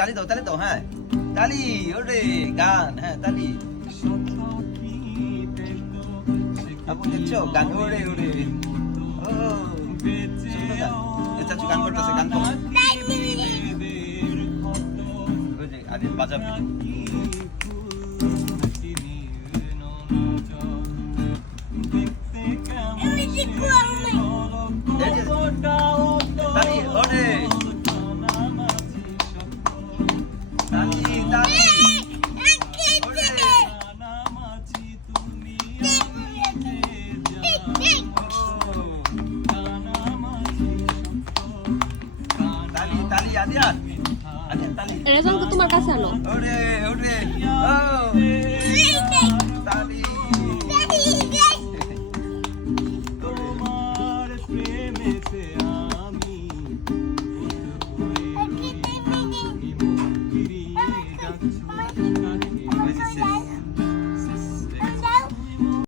তালি দাও হ্যাঁ তালি ওরে গান হ্যাঁ তালি আপু দেখছো গান ওরে ওরে ও চাচু গান করতেছে গান করো ওই যে আরে বাজাবে তালি ওরে তালি তালি তালি আদিয়ান তালি রেজাল্ট তো তোমার কাছে আনো ওরে ওরে ও